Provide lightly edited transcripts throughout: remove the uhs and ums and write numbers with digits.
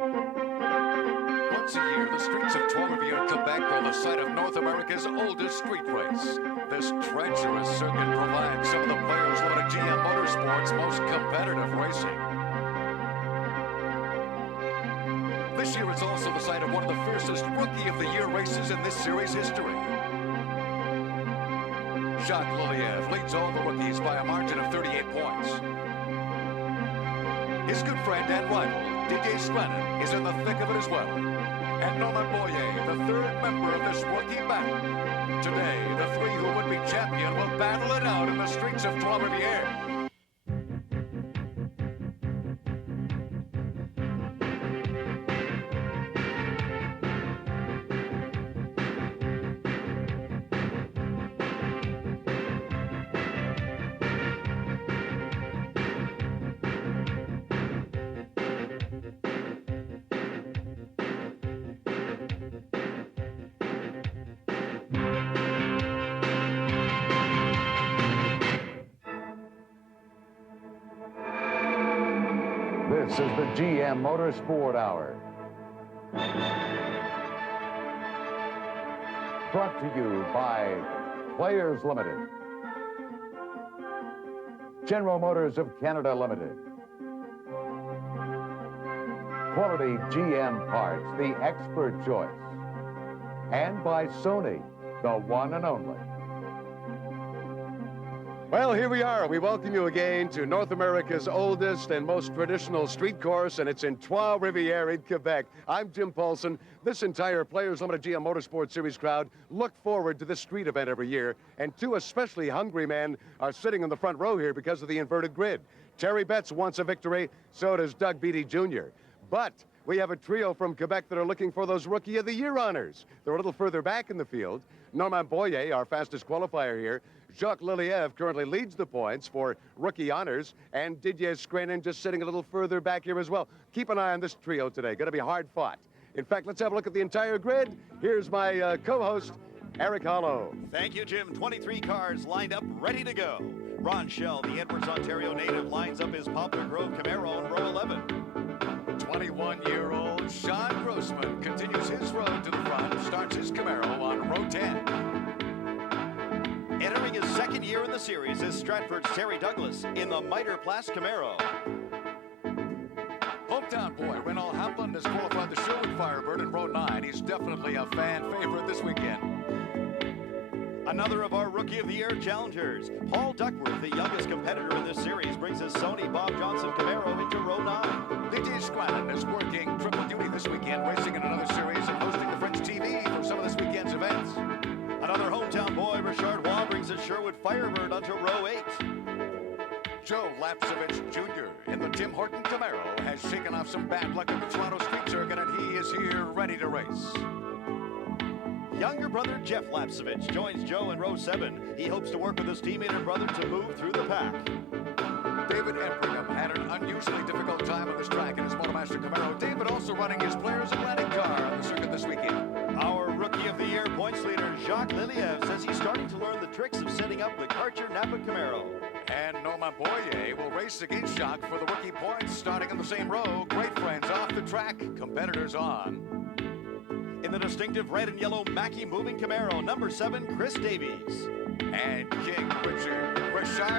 Once a year, the streets of Trois, Rivieres, Quebec are the site of North America's oldest street race. This treacherous circuit provides some of the players' limited GM Motorsports' most competitive racing. This year, it's also the site of one of the fiercest Rookie of the Year races in this series' history. Jacques Liliev leads all the rookies by a margin of 38 points. His good friend and rival, Spenard, is in the thick of it as well. And Normand Boyer, the third member of this rookie battle. Today, the three who would be champion will battle it out in the streets of Trois Rivieres. This is the GM Motorsport Hour. Brought to you by Players Limited, General Motors of Canada Limited, Quality GM Parts, the expert choice, and by Sony, the one and only. Well, here we are. We welcome you again to North America's oldest and most traditional street course, and it's in Trois Rivieres in Quebec. I'm Jim Paulson. This entire Players Limited GM Motorsports Series crowd look forward to this street event every year, and two especially hungry men are sitting in the front row here because of the inverted grid. Terry Betts wants a victory, so does Doug Beatty Jr. But we have a trio from Quebec that are looking for those Rookie of the Year honors. They're a little further back in the field. Normand Boyer, our fastest qualifier here. Jacques Liliev currently leads the points for rookie honors, and Didier Screnin just sitting a little further back here as well. Keep an eye on this trio today. Going to be hard fought. In fact, let's have a look at the entire grid. Here's my co-host, Eric Hollow. Thank you, Jim. 23 cars lined up, ready to go. Ron Schell, the Edwards, Ontario native, lines up his Poplar Grove Camaro in row 11. 21-year-old Sean Grossman continues his road to the front, starts his Camaro on row 10. Entering his second year in the series is Stratford's Terry Douglas in the Mitre Place Camaro. Hometown boy Renald Hapland has qualified the Sherwood Firebird in row 9. He's definitely a fan favorite this weekend. Another of our Rookie of the Year challengers, Paul Duckworth, the youngest competitor in this series, brings his Sony Bob Johnson Camaro into row 9. Didier Screnin is working triple duty this weekend, racing in another series and hosting the French TV for some of this weekend's events. Another hometown boy, Richard Waugh, brings his Sherwood Firebird onto row 8. Joe Lapcevich Jr. in the Tim Horton Camaro has shaken off some bad luck at the Toronto Street Circuit, and he is here ready to race. Younger brother Jeff Lapcevich joins Joe in row 7. He hopes to work with his teammate and brother to move through the pack. David Epringham had an unusually difficult time on this track in his Motomaster Camaro. David also running his Players Atlantic car on the circuit this weekend. Our Rookie of the Year points leader Jacques Liliev says he's starting to learn the tricks of setting up the Karcher Napa Camaro. And Normand Boyer will race against Jacques for the rookie points, starting in the same row. Great friends off the track, competitors on. In the distinctive red and yellow Mackie moving Camaro, number 7, Chris Davies. And King Richard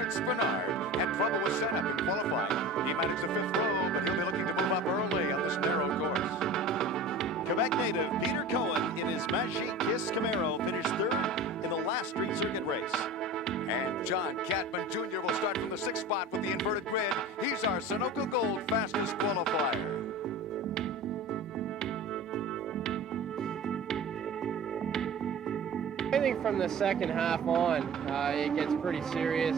Spenard had trouble with setup in qualifying. He managed the 5th row, but he'll be looking to move up early on this narrow course. Quebec native Peter Cohen in his Magic Kiss Camaro finished 3rd in the last street circuit race. And John Catman Jr. will start from the 6th spot with the inverted grid. He's our Sunoco Gold fastest qualifier. I think from the second half on, it gets pretty serious.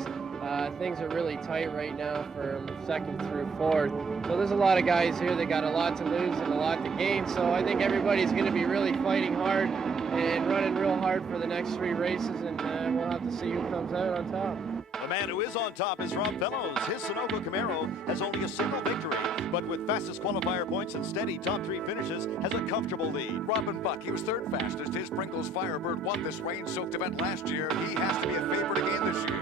Things are really tight right now from 2nd through 4th. So there's a lot of guys here that got a lot to lose and a lot to gain. So I think everybody's going to be really fighting hard and running real hard for the next 3 races, and we'll have to see who comes out on top. The man who is on top is Rob Fellows. His Sunoco Camaro has only a single victory, but with fastest qualifier points and steady top 3 finishes, has a comfortable lead. Robin Buck, he was 3rd fastest. His Pringles Firebird won this rain-soaked event last year. He has to be a favorite again this year.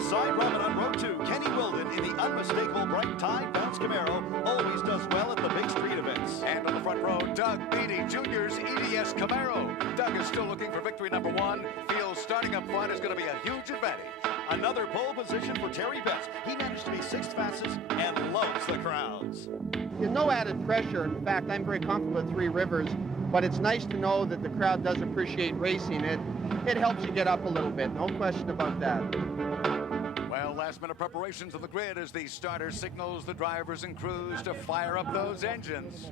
Beside Robin on row 2, Kenny Wilden in the unmistakable bright Tide Bounce Camaro always does well at the big street events. And on the front row, Doug Beatty Jr.'s EDS Camaro. Doug is still looking for victory number 1. Feels starting up front is going to be a huge advantage. Another pole position for Terry Betts. He managed to be 6th fastest and loves the crowds. There's no added pressure. In fact, I'm very comfortable at Three Rivers, but it's nice to know that the crowd does appreciate racing. It helps you get up a little bit, no question about that. Well, last-minute preparations on the grid as the starter signals the drivers and crews to fire up those engines.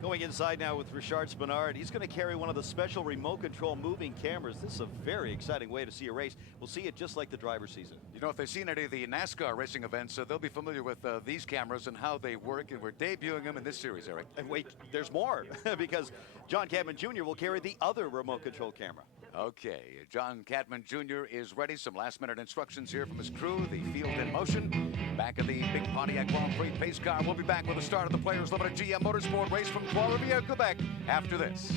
Going inside now with Richard Spenard. He's going to carry one of the special remote control moving cameras. This is a very exciting way to see a race. We'll see it just like the driver's season. You know, if they've seen any of the NASCAR racing events, they'll be familiar with these cameras and how they work, and we're debuting them in this series, Eric. And wait, there's more, because John Cadman Jr. will carry the other remote control camera. Okay, John Cadman Jr. is ready. Some last-minute instructions here from his crew. The field in motion. Back of the big Pontiac Grand Prix pace car. We'll be back with the start of the Players Limited GM Motorsport race from Trois, Rivieres, Quebec after this.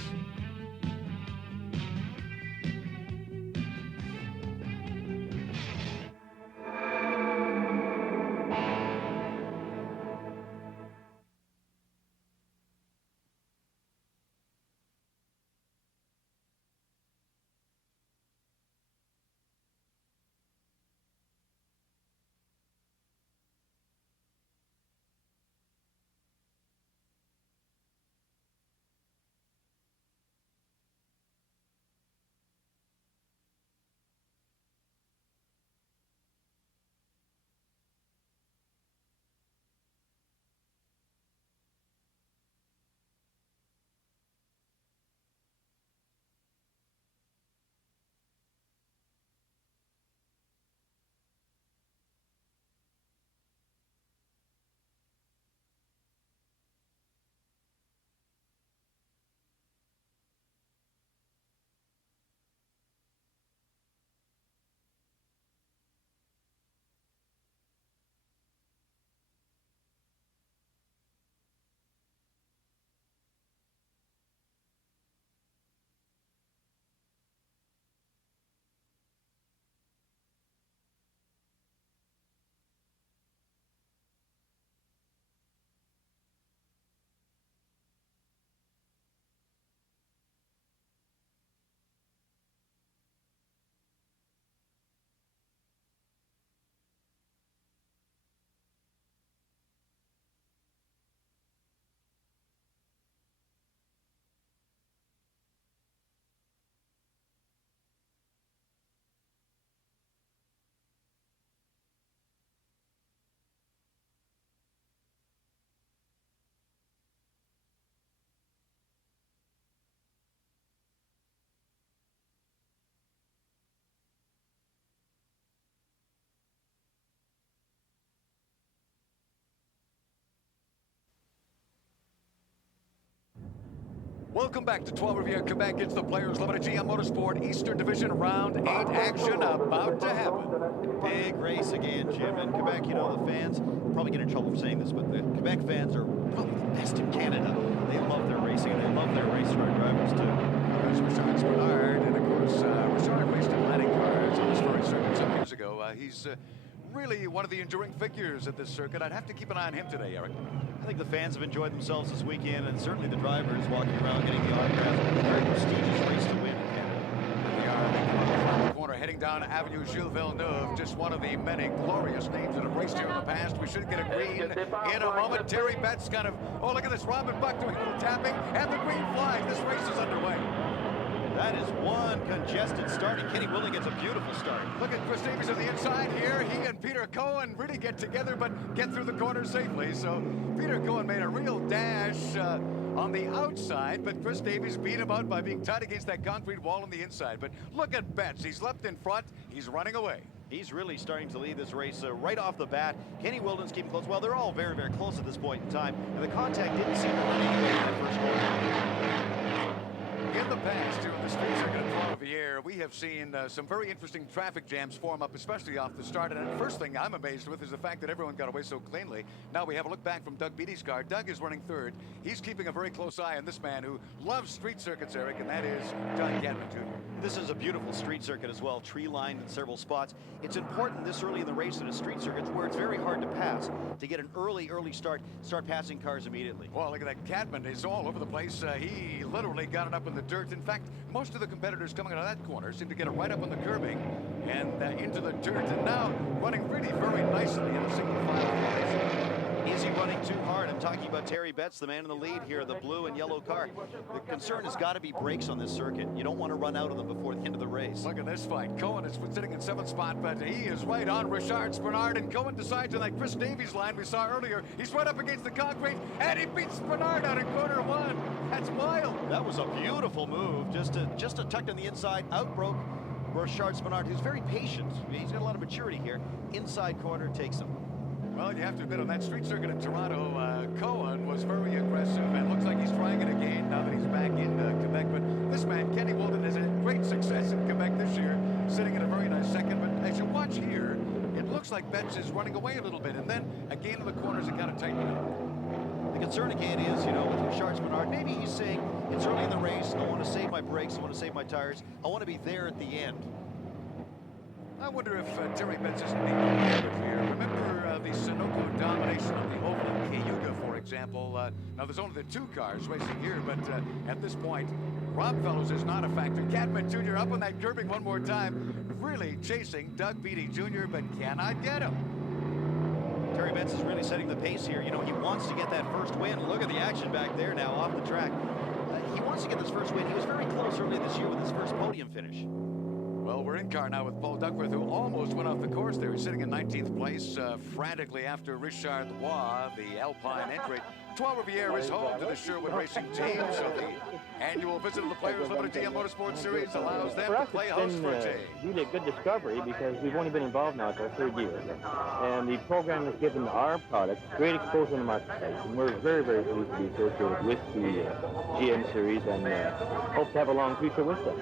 Welcome back to Trois, Rivieres, Quebec. It's the Players Limited GM Motorsport Eastern Division Round 8 action about to happen. Big race again, Jim. In Quebec, you know, the fans probably get in trouble for saying this, but the Quebec fans are probably the best in Canada. They love their racing, and they love their race car drivers, too. There's Richard Spenard, and of course, Richard raced Atlantic cars on this very circuit some years ago. He's really one of the enduring figures at this circuit. I'd have to keep an eye on him today, Eric. I think the fans have enjoyed themselves this weekend, and certainly the drivers walking around getting the autographs. A very prestigious race to win in Canada. We are in the corner heading down Avenue Gilles Villeneuve, just one of the many glorious names that have raced here in the past. We should get a green in a moment. Terry Betts kind of, oh, look at this, Robin Buck doing a little tapping, and the green flag. This race is underway. That is one congested start, and Kenny Wilden gets a beautiful start. Look at Chris Davies on the inside here. He and Peter Cohen really get together, but get through the corner safely. So Peter Cohen made a real dash on the outside, but Chris Davies beat him out by being tied against that concrete wall on the inside. But look at Betts. He's left in front. He's running away. He's really starting to lead this race right off the bat. Kenny Wilden's keeping close. Well, they're all very, very close at this point in time, and the contact didn't seem to run anywhere in that first corner. In the past, here in the street circuit of Trois, Rivieres, we we have seen some very interesting traffic jams form up, especially off the start. And the first thing I'm amazed with is the fact that everyone got away so cleanly. Now we have a look back from Doug Beatty's car. Doug is running third. He's keeping a very close eye on this man who loves street circuits, Eric, and that is John Cadman Jr. This is a beautiful street circuit as well, tree-lined in several spots. It's important this early in the race in a street circuit where it's very hard to pass, to get an early start passing cars immediately. Well, look at that. Cadman is all over the place. He literally got it up in the dirt. In fact, most of the competitors coming out of that corner seem to get it right up on the curbing and into the dirt, and now running really very nicely in a single file formation. Is he running too hard? I'm talking about Terry Betts, the man in the lead here, the blue and yellow car. The concern has got to be brakes on this circuit. You don't want to run out of them before the end of the race. Look at this fight. Cohen is sitting in 7th spot, but he is right on Richard Spenard, and Cohen decides on that Chris Davies line we saw earlier. He's right up against the concrete, and he beats Spenard out in corner 1. That's wild. That was a beautiful move. Just a tucked on the inside, out broke Richard Spenard, who's very patient. He's got a lot of maturity here. Inside corner takes him. Well, you have to admit, on that street circuit in Toronto, Cohen was very aggressive, and looks like he's trying it again now that he's back in Quebec. But this man, Kenny Wilden, has had great success in Quebec this year, sitting in a very nice second. But as you watch here, it looks like Betts is running away a little bit, and then again in the corners, it kind of tightened up. The concern again is, with Richard Spenard, maybe he's saying, it's early in the race, I want to save my brakes, I want to save my tires, I want to be there at the end. I wonder if Terry Betts isn't being competitive here. Remember the Sunoco domination of the Oval in Cayuga, for example. Now, there's only the 2 cars racing here, but at this point, Rob Fellows is not a factor. Cadman Jr. up on that curbing one more time, really chasing Doug Beatty Jr., but cannot get him. Terry Betts is really setting the pace here. He wants to get that first win. Look at the action back there now off the track. He wants to get this first win. He was very close early this year with his first podium finish. Well, we're in car now with Paul Duckworth, who almost went off the course there. He's sitting in 19th place, frantically after Richard Trois, the Alpine entry. Trois Rivieres is home to the Sherwood Racing team, so the annual visit of the Players Limited GM Motorsports Series allows them to play host for a team. Really a good discovery because we've only been involved now. It's our 3rd year. And the program has given our product great exposure in the marketplace. And we're very, very pleased to be associated with the GM Series and hope to have a long future with them.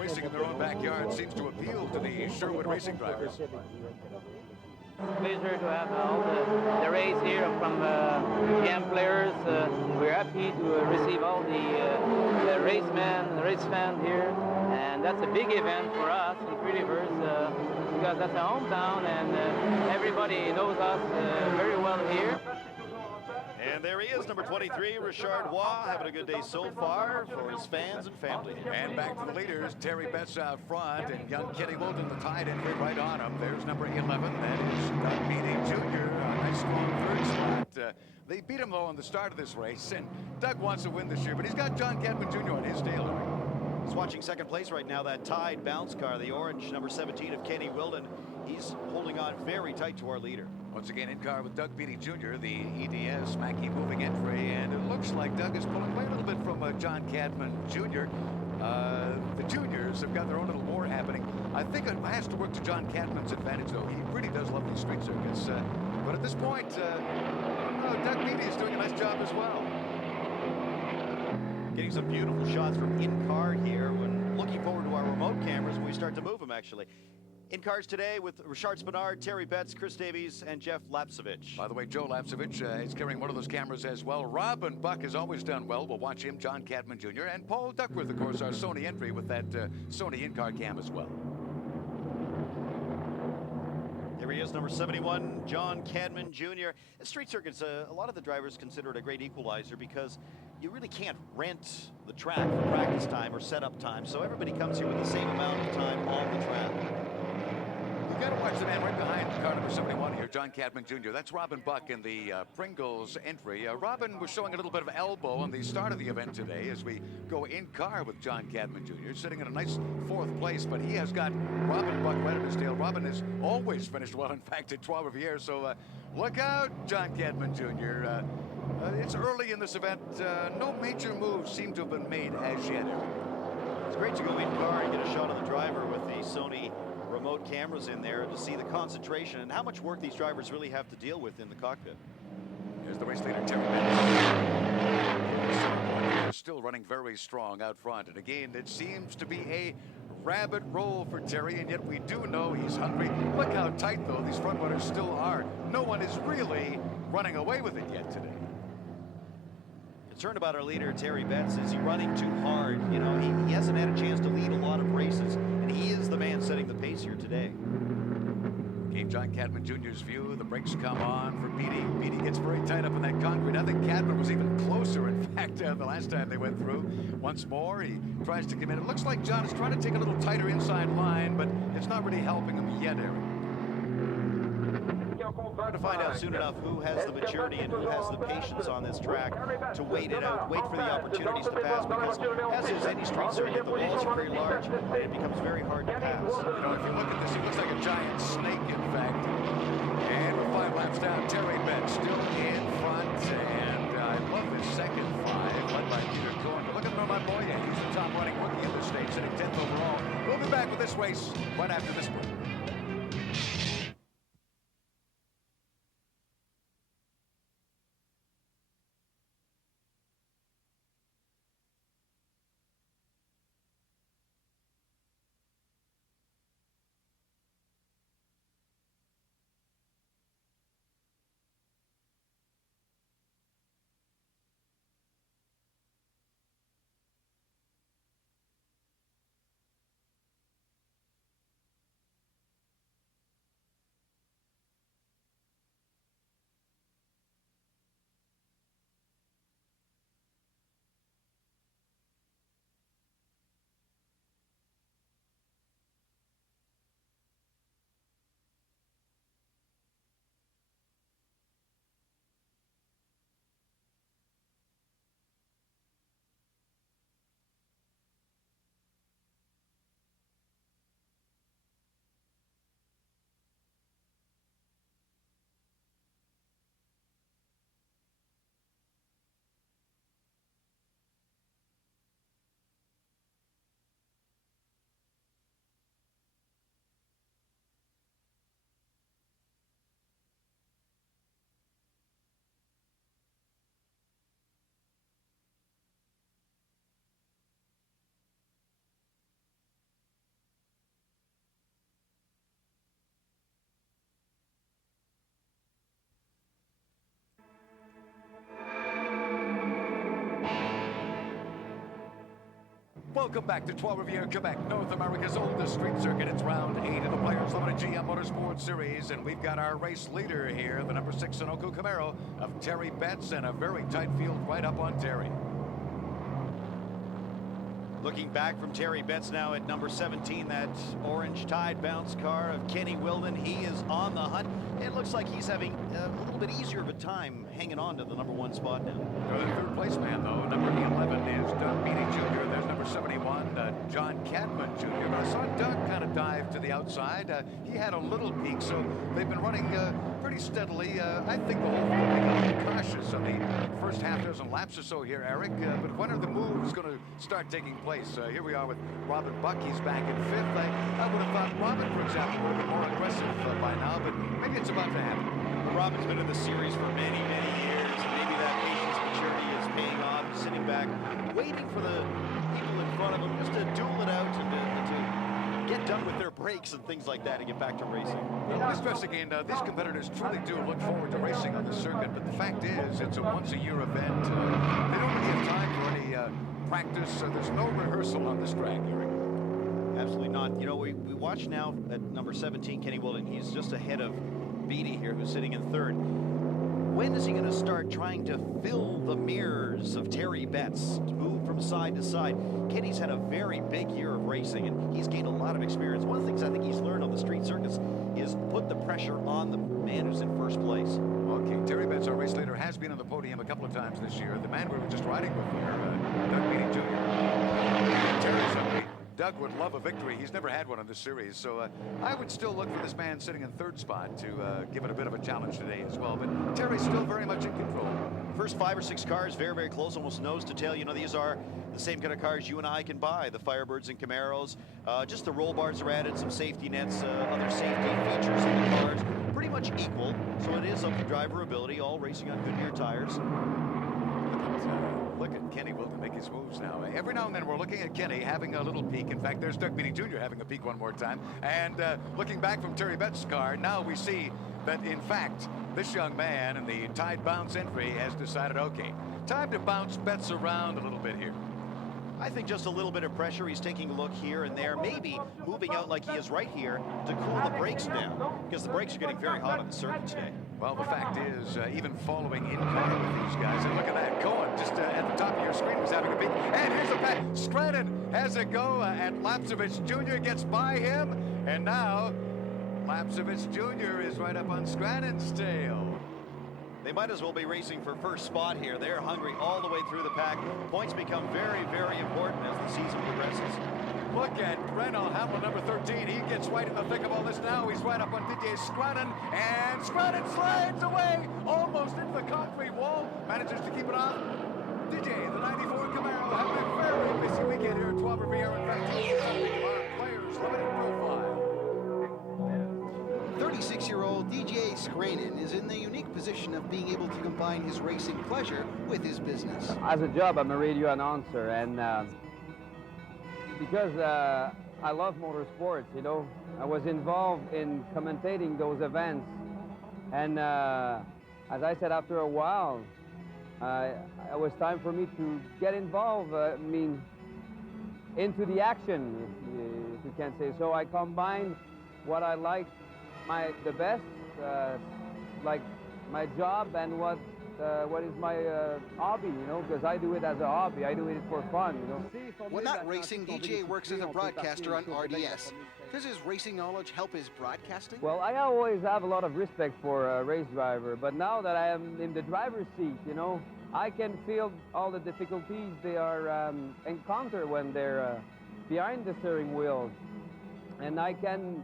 Racing in their own backyard seems to appeal to the Sherwood racing drivers. Pleasure to have all the race here from GM players. We're happy to receive all the race fans here, and that's a big event for us in Three Rivers because that's our hometown, and everybody knows us very well here. And there he is, number 23, Richard Roy, having a good day so far for his fans and family. And back to the leaders, Terry Betts out front, and young Kenny Wilden, the tied entry right on him. There's number 11, that is Doug Beatty Jr., a nice strong 3rd spot. They beat him, though, on the start of this race, and Doug wants to win this year, but he's got John Cadman Jr. on his tail. He's watching 2nd place right now, that tied bounce car, the orange number 17 of Kenny Wilden. He's holding on very tight to our leader. Once again in car with Doug Beatty Jr., the EDS Mackey moving entry, and it looks like Doug is pulling away a little bit from John Cadman Jr. The juniors have got their own little war happening. I think it has to work to John Cadman's advantage, though. He really does love these street circuits. But at this point, Doug Beatty is doing a nice job as well. Getting some beautiful shots from in-car here. When looking forward to our remote cameras when we start to move them, actually. In cars today with Richard Spenard, Terry Betts, Chris Davies, and Jeff Lapcevich. By the way, Joe Lapcevich is carrying one of those cameras as well. Robin Buck has always done well. We'll watch him, John Cadman Jr., and Paul Duckworth, of course, our Sony entry with that Sony in-car cam as well. There he is, number 71, John Cadman Jr. At street circuits, a lot of the drivers consider it a great equalizer because you really can't rent the track for practice time or setup time, so everybody comes here with the same amount of time on the track. You got to watch the man right behind car number 71 here, John Cadman Jr. That's Robin Buck in the Pringles entry. Robin was showing a little bit of elbow on the start of the event today as we go in car with John Cadman Jr. sitting in a nice 4th place, but he has got Robin Buck right at his tail. Robin has always finished well, in fact, at Trois Rivieres, so look out, John Cadman Jr. It's early in this event. No major moves seem to have been made as yet. It's great to go in car and get a shot of the driver with the Sony remote cameras in there to see the concentration and how much work these drivers really have to deal with in the cockpit. Here's the race leader, Terry Betts. still running very strong out front. And again, it seems to be a rabbit roll for Terry, and yet we do know he's hungry. Look how tight, though, these front runners still are. No one is really running away with it yet today. Concerned about our leader, Terry Betts. Is he running too hard? You know, he hasn't had a chance to lead a lot of races, and he is the man setting the pace here today. Game John Cadman Jr.'s view. The brakes come on for Beatty. Beatty gets very tight up in that concrete. I think Cadman was even closer, in fact, the last time they went through. Once more, he tries to come in. It looks like John is trying to take a little tighter inside line, but it's not really helping him yet, Eric. Hard to find out soon enough who has the maturity and who has the patience on this track to wait it out, wait for the opportunities to pass, because as is any street circuit, the walls are very large and it becomes very hard to pass. You know, if you look at this, he looks like a giant snake, in fact. And with 5 laps down, Terry Betts still in front, and I love his second 5, led by Peter Cohen. But look at Normand Boyer. He's the top running rookie in the state, sitting 10th overall. We'll be back with this race right after this break. Welcome back to Trois, Rivieres, Quebec, North America's oldest street circuit. It's round 8 of the Players Limited GM Motorsports Series, and we've got our race leader here, the number 6 Sunoco Camaro of Terry Betts, and a very tight field right up on Terry. Looking back from Terry Betts now at number 17, that orange tide bounce car of Kenny Wilden. He is on the hunt. It looks like he's having a little bit easier of a time hanging on to the number 1 spot now. The third place man, though, number 11 is Doug Beatty Jr. There's number 71, John Cadman Jr. But I saw Doug kind of dive to the outside. He had a little peak, so they've been running pretty steadily. I think the whole field being a little cautious on the first half dozen laps or so here, Eric. But when are the moves going to start taking place? Here we are with Robin Buck. He's back in 5th. I would have thought Robin, for example, would have been more aggressive by now, but maybe it's about to happen. Well, Robin's been in the series for many, many years, and maybe that patience maturity is paying off. He's sitting back, waiting for the people in front of him just to duel it out and to get done with their brakes and things like that and get back to racing. Well, let me stress again, these competitors truly do look forward to racing on the circuit, but the fact is, it's a once-a-year event. They don't really have time for any practice. There's no rehearsal on this track, Eric. Absolutely not. You know, we watch now at number 17, Kenny Wilden. He's just ahead of Beatty here, who's sitting in 3rd. When is he going to start trying to fill the mirrors of Terry Betts, to move from side to side? Kenny's had a very big year of racing, and he's gained a lot of experience. One of the things I think he's learned on the street circuits is put the pressure on the man who's in first place. Okay, Terry Betts, our race leader, has been on the podium a couple of times this year. The man we were just riding with here, Doug Beatty Jr. Terry's hungry. Doug would love a victory. He's never had one on this series, so I would still look for this man sitting in 3rd spot to give it a bit of a challenge today as well. But Terry's still very much in control. First 5 or 6 cars, very, very close, almost nose to tail. You know, these are the same kind of cars you and I can buy, the Firebirds and Camaros. Just the roll bars are added, some safety nets, other safety features in the cars. Pretty much equal, so it is up to driver ability, all racing on Goodyear tires. look at Kenny Wilden make his moves now. Every now and then we're looking at Kenny having a little peek. In fact, there's Doug Beatty Jr. having a peek one more time. And looking back from Terry Bett's car, now we see that, in fact, this young man in the tied bounce entry has decided, okay, time to bounce Betts around a little bit here. I think just a little bit of pressure. He's taking a look here and there, maybe moving out like he is right here to cool the brakes down, because the brakes are getting very hot on the circuit today. Well, the fact is, even following in car with these guys, and look at that, Cohen just at the top of your screen was having a peek. And here's a pass. Scranton has a go, and Lapcevich Jr. gets by him, and now Lapcevich Jr. is right up on Scranton's tail. They might as well be racing for first spot here. They're hungry all the way through the pack. Points become very, very important as the season progresses. Look at Brennan Hamlin, number 13. He gets right in the thick of all this now. He's right up on Didier Scranton, and Scranton slides away almost into the concrete wall. Manages to keep it off. Didier, the 94 Camaro, having a very busy weekend here at Trois Rivieres. In fact, he's something of our players' limited profile. 36-year-old DJ Scranton is in the unique position of being able to combine his racing pleasure with his business. As a job, I'm a radio announcer, and because I love motorsports, you know, I was involved in commentating those events, and as I said, after a while, it was time for me to get involved, into the action, if you can say so. I combined what I like the best, like my job, and what is my hobby, you know, because I do it as a hobby. I do it for fun, you know. When not racing, DJ works as a broadcaster on RDS. Does his racing knowledge help his broadcasting? Well, I always have a lot of respect for a race driver, but now that I am in the driver's seat, you know, I can feel all the difficulties they are encounter when they're behind the steering wheel, and I can,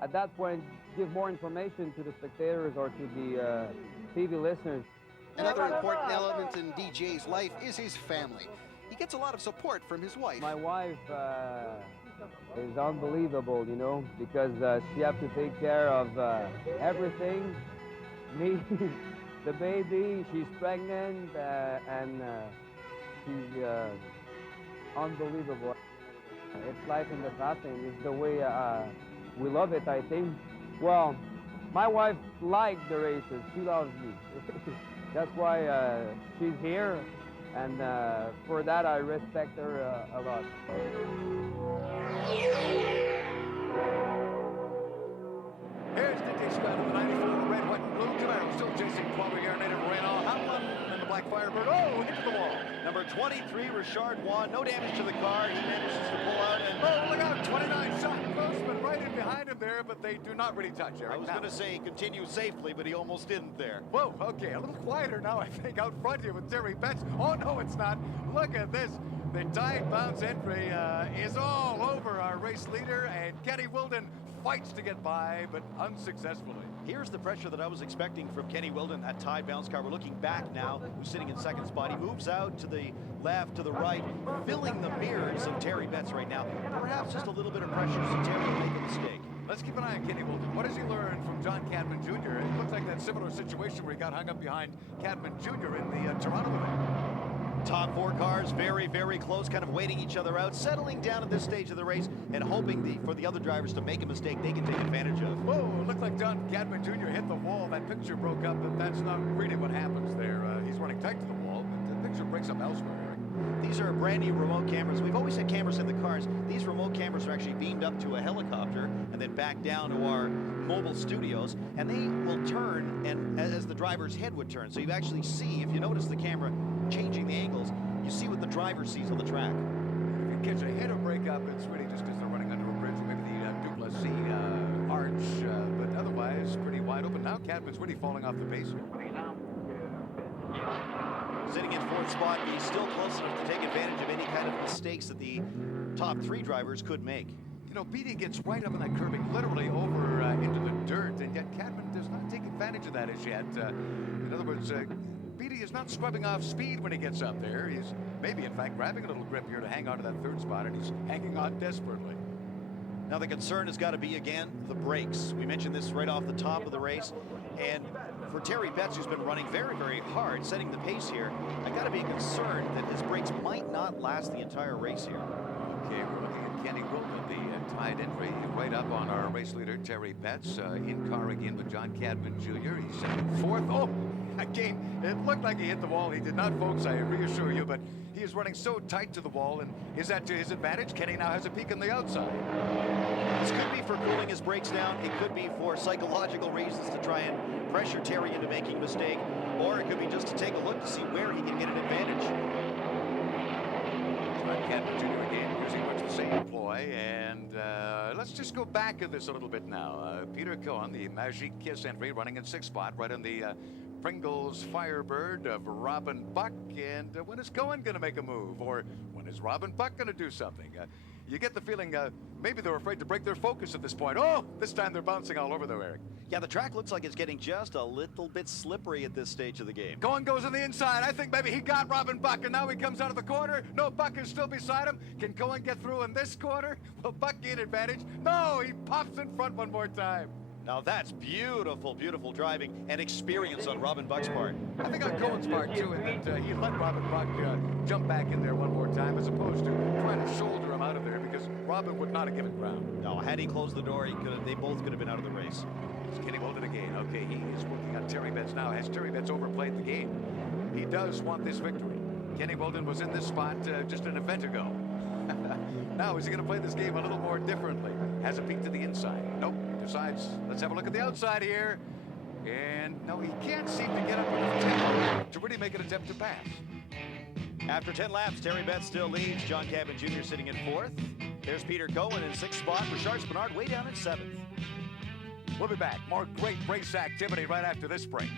at that point, give more information to the spectators or to the TV listeners. Another important element in DJ's life is his family. He gets a lot of support from his wife. My wife is unbelievable, you know, because she has to take care of everything. Me, the baby, she's pregnant, and she's unbelievable. It's life in the passing. It's the way we love it, I think. Well, my wife likes the races. She loves me. That's why she's here, and for that I respect her a lot. Here's Didier Scranton, the 94 red, white, and blue Camaro, still chasing Trois Rivieres native Renan Hamlin, and the black Firebird. Oh, into the wall. Number 23, Richard Juan. No damage to the car. He manages to pull out and... Oh, look out, 29 shot Grossman right in behind him there, but they do not really touch, Eric. I was going to say continue safely, but he almost didn't there. Whoa, okay, a little quieter now, I think, out front here with Terry Betts. Oh, no, it's not. Look at this. The tied bounce entry is all over our race leader, and Kenny Wilden fights to get by, but unsuccessfully. Here's the pressure that I was expecting from Kenny Wilden, that tied bounce car. We're looking back now, who's sitting in second spot. He moves out to the left, to the right, filling the mirrors of Terry Betts right now. Perhaps just a little bit of pressure so Terry will make a mistake. Let's keep an eye on Kenny Wilden. What has he learned from John Cadman Jr.? It looks like that similar situation where he got hung up behind Cadman Jr. in the Toronto event. Top four cars very, very close, kind of waiting each other out, settling down at this stage of the race and hoping for the other drivers to make a mistake they can take advantage of. Whoa, it looked like John Cadman Jr. hit the wall. That picture broke up, but that's not really what happens there. He's running tight to the wall, but the picture breaks up elsewhere, Eric. These are brand new remote cameras. We've always had cameras in the cars. These remote cameras are actually beamed up to a helicopter and then back down to our mobile studios, and they will turn and as the driver's head would turn. So you actually see, if you notice the camera changing the angles, you see what the driver sees on the track. If you catch a hit or break up, it's really just because they're running under a bridge, or maybe the Duplessis arch, but otherwise pretty wide open. Now Cadman's really falling off the pace here. Sitting in fourth spot, he's still close enough to take advantage of any kind of mistakes that the top three drivers could make. You know, Beatty gets right up in that curbing, literally over into the dirt, and yet Cadman does not take advantage of that as yet. In other words, Beatty is not scrubbing off speed when he gets up there. He's maybe, in fact, grabbing a little grip here to hang on to that third spot, and he's hanging on desperately. Now the concern has got to be, again, the brakes. We mentioned this right off the top of the race. And for Terry Betts, who's been running very, very hard, setting the pace here, I got to be concerned that his brakes might not last the entire race here. Okay, we're looking at Kenny Wilden, the tied entry, right up on our race leader, Terry Betts, in car again with John Cadman Jr. He's in fourth. Oh, again, it looked like he hit the wall. He did not, folks, I reassure you, but he is running so tight to the wall, and is that to his advantage? Kenny now has a peek on the outside. This could be for cooling his brakes down. It could be for psychological reasons to try and pressure Terry into making a mistake, or it could be just to take a look to see where he can get an advantage. John Cadman Jr. again using much the same ploy, and let's just go back of this a little bit now. Peter Cohen, the Magic Kiss entry, running in sixth spot, right on the Pringles Firebird of Robin Buck. And when is Cohen going to make a move, or when is Robin Buck going to do something? You get the feeling maybe they're afraid to break their focus at this point. Oh, this time they're bouncing all over though, Eric. Yeah, the track looks like it's getting just a little bit slippery at this stage of the game. Cohen goes on the inside. I think maybe he got Robin Buck, and now he comes out of the corner. No, Buck is still beside him. Can Cohen get through in this corner? Will Buck gain advantage? No, he pops in front one more time. Now that's beautiful, beautiful driving and experience on Robin Buck's part. I think on Cohen's part, too, and that he let Robin Buck jump back in there one more time, as opposed to trying to shoulder him out of there, because Robin would not have given ground. No, had he closed the door, they both could have been out of the race. It's Kenny Wilden again. Okay, he is working on Terry Betts now. Has Terry Betts overplayed the game? He does want this victory. Kenny Wilden was in this spot just an event ago. Now, is he going to play this game a little more differently? Has a peek to the inside. Nope. Decides, let's have a look at the outside here. And no, he can't seem to get up enough tempo to really make an attempt to pass. After 10 laps, Terry Betts still leads. John Cadman Jr. sitting in fourth. There's Peter Cohen in sixth spot. Richard Spenard way down in seventh. We'll be back. More great race activity right after this break.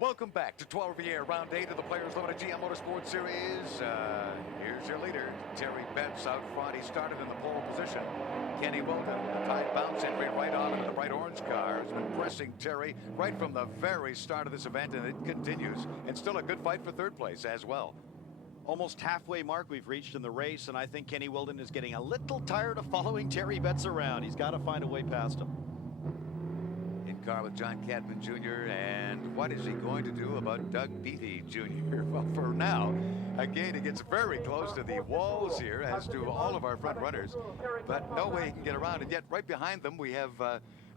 Welcome back to Trois Rivieres, round 8 of the Players Limited GM Motorsports Series. Here's your leader, Terry Betts out front. He started in the pole position. Kenny Wilden, the tight bounce entry right on into the bright orange car, has been pressing Terry right from the very start of this event, and it continues. And still a good fight for third place as well. Almost halfway mark we've reached in the race, and I think Kenny Wilden is getting a little tired of following Terry Betts around. He's got to find a way past him. Car with John Cadman Jr. And what is he going to do about Doug Beatty Jr.? Well, for now, again, he gets very close to the walls here, as do all of our front runners, but no way he can get around. And yet, right behind them, we have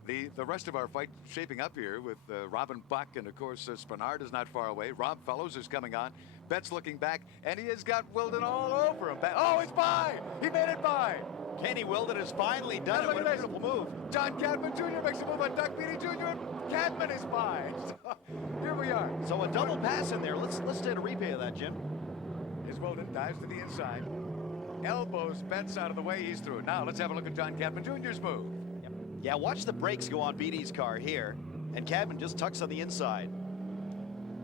The rest of our fight shaping up here with Robin Buck, and of course Spenard is not far away. Rob Fellows is coming on. Betts looking back, and he has got Wilden all over him. Oh, it's by! He made it by! Kenny Wilden has finally done it. What a beautiful move. John Cadman Jr. makes a move on Doug Beatty Jr. and Cadman is by. So, here we are. So a double pass in there. Let's take a replay of that, Jim. As Wilden dives to the inside. Elbows Betts out of the way. He's through. Now let's have a look at John Cadman Jr.'s move. Yep. Yeah, watch the brakes go on Beatty's car here. And Cadman just tucks on the inside.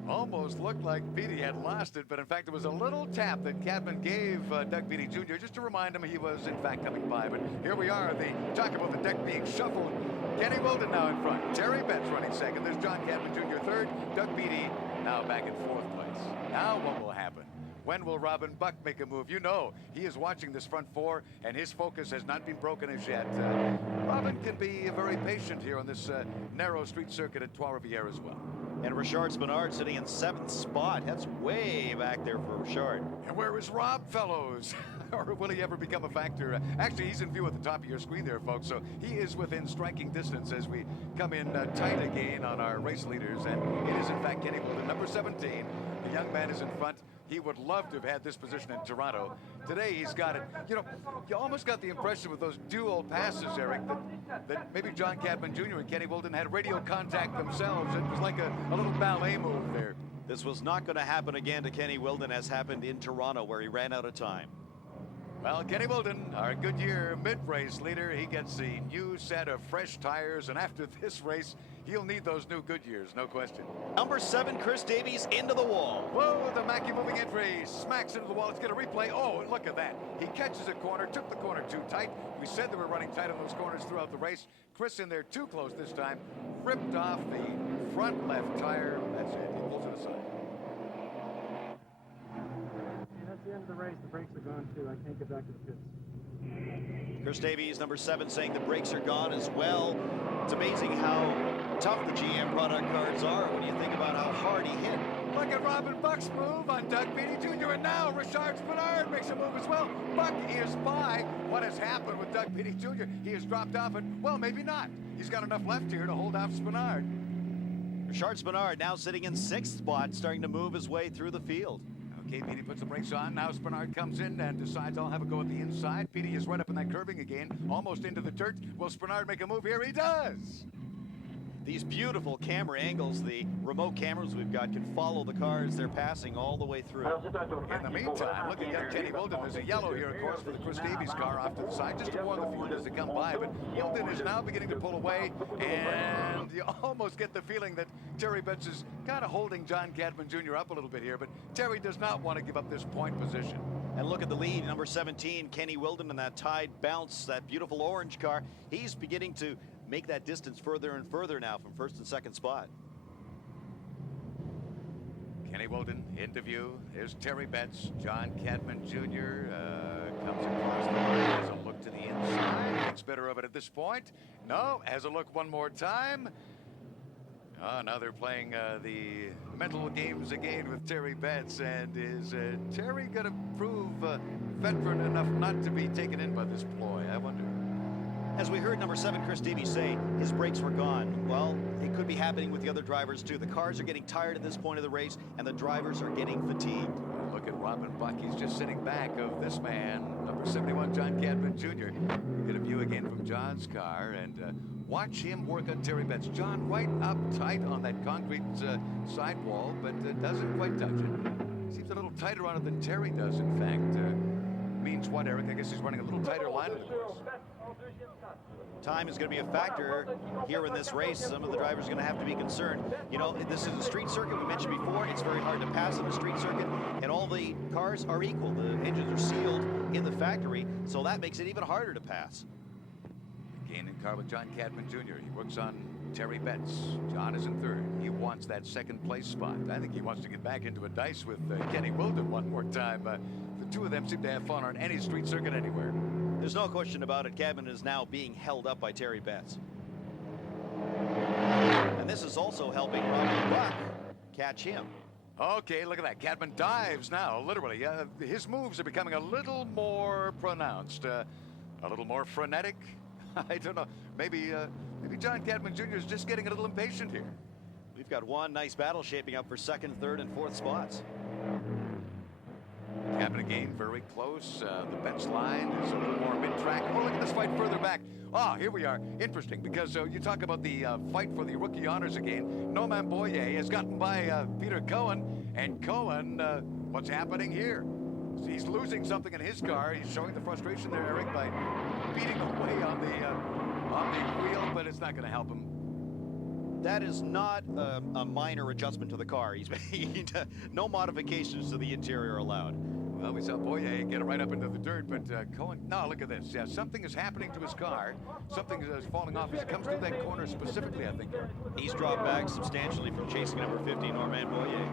Almost looked like Beatty had lost it, but in fact it was a little tap that Cadman gave Doug Beatty Jr. just to remind him he was in fact coming by. But here we are, talk about the deck being shuffled. Kenny Wilden now in front. Terry Betts running second. There's John Cadman Jr. third. Doug Beatty now back in fourth place. Now what will happen? When will Robin Buck make a move? You know, he is watching this front four, and his focus has not been broken as yet. Robin can be very patient here on this narrow street circuit at Trois Rivieres as well. And Richard Spenard sitting in 7th spot. That's way back there for Richard. And where is Rob Fellows? Or will he ever become a factor? Actually, he's in view at the top of your screen there, folks. So he is within striking distance as we come in tight again on our race leaders. And it is, in fact, Kenny Wilden, number 17. The young man is in front. He would love to have had this position in Toronto. Today, he's got it. You know, you almost got the impression with those dual passes, Eric, that maybe John Cadman Jr. and Kenny Wilden had radio contact themselves. It was like a little ballet move there. This was not going to happen again to Kenny Wilden as happened in Toronto, where he ran out of time. Well, Kenny Wilden, our Goodyear mid-race leader, he gets the new set of fresh tires, and after this race, he'll need those new Goodyears, no question. Number 7, Chris Davies, into the wall. Whoa, the Mackey moving entry smacks into the wall. Let's get a replay. Oh, look at that. He catches a corner, took the corner too tight. We said they were running tight on those corners throughout the race. Chris in there too close this time. Ripped off the front left tire. That's it. He pulls it aside. At the end of the race, the brakes are gone too. I can't get back to the pits. Chris Davies, number 7, saying the brakes are gone as well. It's amazing how tough the GM product cards are when you think about how hard he hit. Look at Robin Buck's move on Doug Beatty Jr. And now Richard Spenard makes a move as well. Buck is by. What has happened with Doug Beatty Jr.? He has dropped off it. Well, maybe not. He's got enough left here to hold off Spenard. Richard Spenard now sitting in 6th spot, starting to move his way through the field. Okay, Beatty puts the brakes on. Now Spenard comes in and decides I'll have a go at the inside. Beatty is right up in that curving again, almost into the dirt. Will Spenard make a move here? He does! These beautiful camera angles, the remote cameras we've got can follow the cars they're passing all the way through. In the meantime, look at young Kenny Wilden. There's a yellow here, of course, for the Chris Davies car off to the side, just to warn the field as they come by. But Wilden is now beginning to pull away, and you almost get the feeling that Terry Betts is kind of holding John Cadman Jr. up a little bit here, but Terry does not want to give up this point position. And look at the lead, number 17, Kenny Wilden, in that Tide Bounce, that beautiful orange car. He's beginning to make that distance further and further now from 1st and 2nd spot. Kenny Wilden into view. There's Terry Betts. John Cadman Jr. Comes across the line, has a look to the inside. Thinks better of it at this point. No, has a look one more time. Now they're playing the mental games again with Terry Betts. And is Terry going to prove veteran enough not to be taken in by this ploy? I wonder. As we heard number 7, Chris Davies, say his brakes were gone. Well, it could be happening with the other drivers too. The cars are getting tired at this point of the race, and the drivers are getting fatigued. Look at Robin Buck. He's just sitting back of this man, number 71, John Cadman Jr. We get a view again from John's car, and watch him work on Terry Betts. John right up tight on that concrete sidewall, but doesn't quite touch it. Seems a little tighter on it than Terry does, in fact. Means what, Eric? I guess he's running a little tighter line of the course. Time is going to be a factor here in this race. Some of the drivers are going to have to be concerned. You know, this is a street circuit. We mentioned before, it's very hard to pass on a street circuit, and all the cars are equal. The engines are sealed in the factory, so that makes it even harder to pass. Again in car with John Cadman Jr. He works on Terry Betts. John is in 3rd. He wants that 2nd place spot. I think he wants to get back into a dice with Kenny Wilden one more time. The two of them seem to have fun on any street circuit anywhere. There's no question about it. Cadman is now being held up by Terry Betts. And this is also helping Robin Buck catch him. Okay, look at that. Cadman dives now, literally. His moves are becoming a little more pronounced, a little more frenetic. I don't know. maybe John Cadman Jr. is just getting a little impatient here. We've got one nice battle shaping up for second, third, and fourth spots. Cadman again very close. The bench line is a little more mid-track. Oh, look at this fight further back. Ah, here we are. Interesting, because you talk about the fight for the rookie honors again. Norman Boyer has gotten by Peter Cohen, and Cohen, what's happening here? He's losing something in his car. He's showing the frustration there, Eric, by beating away on the wheel, but it's not going to help him. That is not a minor adjustment to the car. He's made no modifications to the interior allowed. Well, we saw Boyer get it right up into the dirt, but Cohen, no, look at this. Yeah, something is happening to his car. Something is falling off as he comes through that corner specifically, I think. He's dropped back substantially from chasing number 50, Norman Boyer.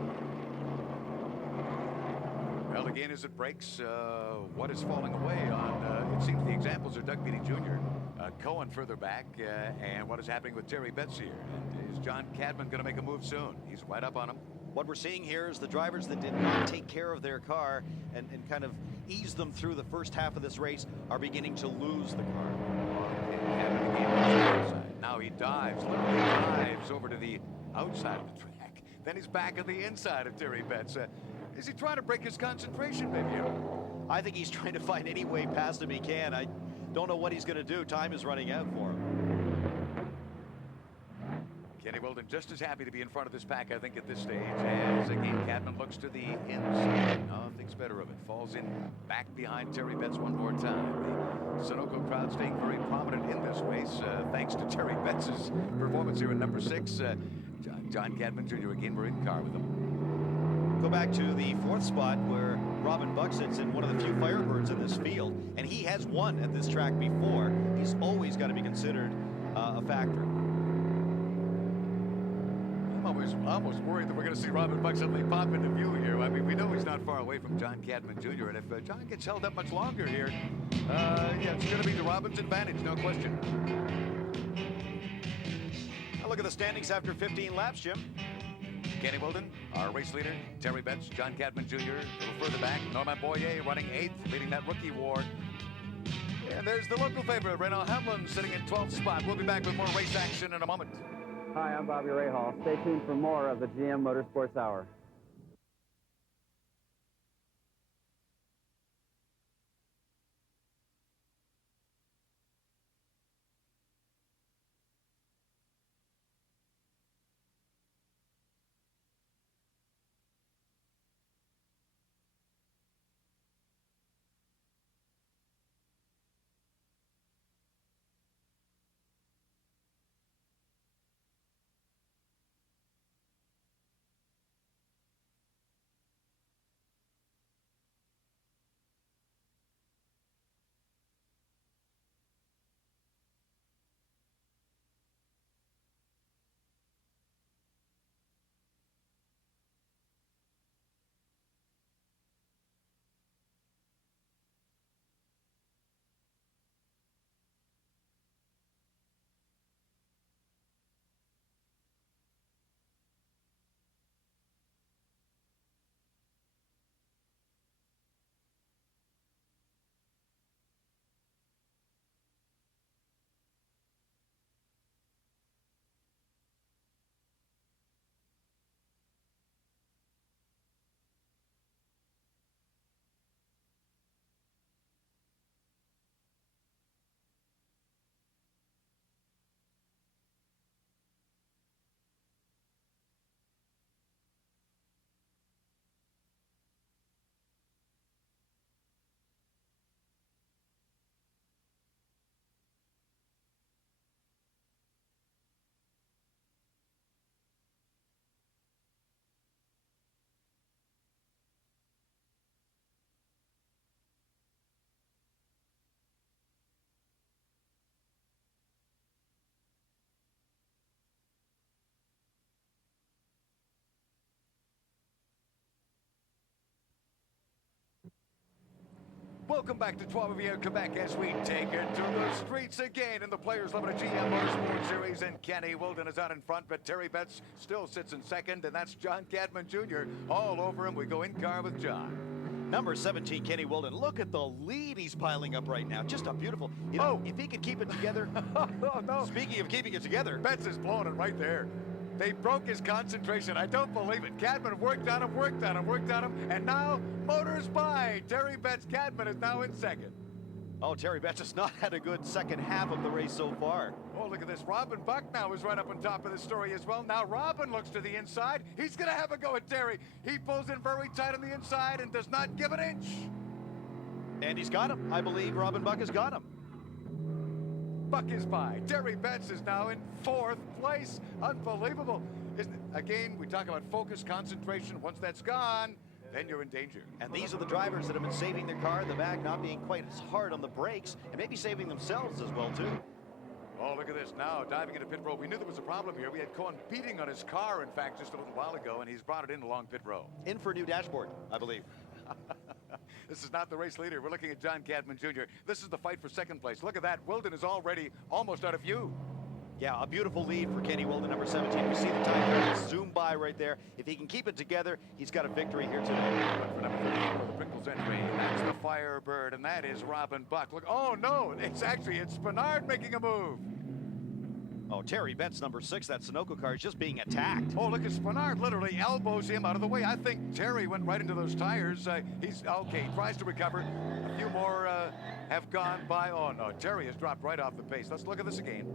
Well, again, as it breaks, what is falling away on, it seems the examples are Doug Beatty Jr., Cohen further back, and what is happening with Terry Betts here. And is John Cadman going to make a move soon? He's right up on him. What we're seeing here is the drivers that did not take care of their car and kind of ease them through the first half of this race are beginning to lose the car. Now he dives, literally dives over to the outside of the track. Then he's back on the inside of Terry Betts. Is he trying to break his concentration, maybe? I think he's trying to find any way past him he can. I don't know what he's going to do. Time is running out for him. Kenny Wilden just as happy to be in front of this pack, I think, at this stage, as again Cadman looks to the inside. Oh, thinks better of it. Falls in back behind Terry Betts one more time. The Sunoco crowd staying very prominent in this race, thanks to Terry Betts' performance here in number 6. John Cadman Jr. again, we're in car with him. Go back to the fourth spot where Robin Buck sits in, one of the few Firebirds in this field, and he has won at this track before. He's always got to be considered a factor. I'm almost worried that we're going to see Robin Buck suddenly pop into view here. I mean, we know he's not far away from John Cadman Jr., and if John gets held up much longer here, yeah, it's going to be to Robin's advantage, no question. Now look at the standings after 15 laps, Jim. Kenny Wilden, our race leader. Terry Betts, John Cadman Jr. A little further back. Norman Boyer running 8th, leading that rookie war. And there's the local favorite, Renault Hamlin, sitting in 12th spot. We'll be back with more race action in a moment. Hi, I'm Bobby Rahal. Stay tuned for more of the GM Motorsports Hour. Welcome back to Trois, Quebec, as we take it to the streets again in the Players Limited GM Motorsports Series. And Kenny Wilden is out in front, but Terry Betts still sits in second, and that's John Cadman Jr. all over him. We go in car with John. Number 17, Kenny Wilden. Look at the lead he's piling up right now. Just a beautiful, you know, if he could keep it together. Oh, no. Speaking of keeping it together. Betts is blowing it right there. They broke his concentration. I don't believe it. Cadman worked on him, and now motor's by. Terry Betts. Cadman is now in second. Oh, Terry Betts has not had a good second half of the race so far. Oh, look at this. Robin Buck now is right up on top of the story as well. Now Robin looks to the inside. He's going to have a go at Terry. He pulls in very tight on the inside and does not give an inch. And he's got him. I believe Robin Buck has got him. Buck is by. Terry Betts is now in fourth place. Unbelievable. Again, we talk about focus, concentration. Once that's gone, then you're in danger. And these are the drivers that have been saving their car in the back, not being quite as hard on the brakes, and maybe saving themselves as well, too. Oh, look at this now, diving into pit row. We knew there was a problem here. We had Cohen beating on his car, in fact, just a little while ago, and he's brought it in along pit row. In for a new dashboard, I believe. This is not the race leader. We're looking at John Cadman Jr. This is the fight for second place. Look at that. Wilden is already almost out of view. Yeah, a beautiful lead for Kenny Wilden, number 17. You see the time zoom by right there. If he can keep it together, he's got a victory here today. For number 34, the Prinkles entry. That's the Firebird, and that is Robin Buck. Look, oh no, it's Spenard making a move. Oh, Terry Betts, number 6, that Sunoco car is just being attacked. Oh, look at Spenard literally elbows him out of the way. I think Terry went right into those tires. He's okay, tries to recover. A few more have gone by. Oh no, Terry has dropped right off the pace. Let's look at this again.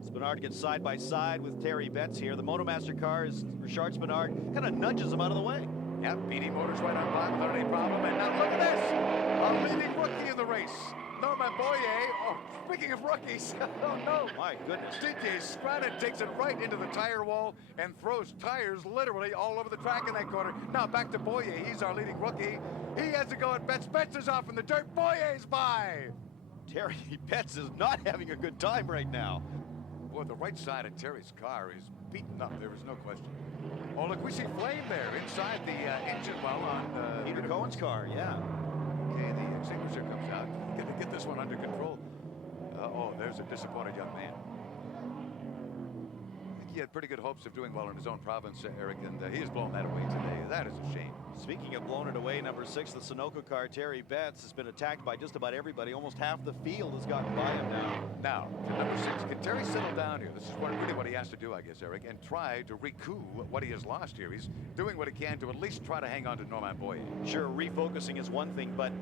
Spenard gets side by side with Terry Betts here. The Motomaster car is Richard Spenard, kind of nudges him out of the way. Yep, BD Motors right on by without any problem. And now look at this, a leading rookie in the race. Norman Boyer. Oh, speaking of rookies, oh no. My goodness. DJ Scranton takes it right into the tire wall and throws tires literally all over the track in that corner. Now back to Boyer. He's our leading rookie. He has to go at Betts. Betts is off in the dirt. Boyer's by. Terry Betts is not having a good time right now. Boy, the right side of Terry's car is beaten up. There is no question. Oh, look, we see flame there inside the engine well on Peter Cohen's car, yeah. Okay, the extinguisher comes out. Got to get this one under control. Oh, there's a disappointed young man. I think he had pretty good hopes of doing well in his own province, Eric, and he has blown that away today. That is a shame. Speaking of blowing it away, number 6, the Sunoco car, Terry Betts, has been attacked by just about everybody. Almost half the field has gotten by him now. Now, to number 6, can Terry settle down here? This is really what he has to do, I guess, Eric, and try to recoup what he has lost here. He's doing what he can to at least try to hang on to Norman Boyer. Sure, refocusing is one thing, but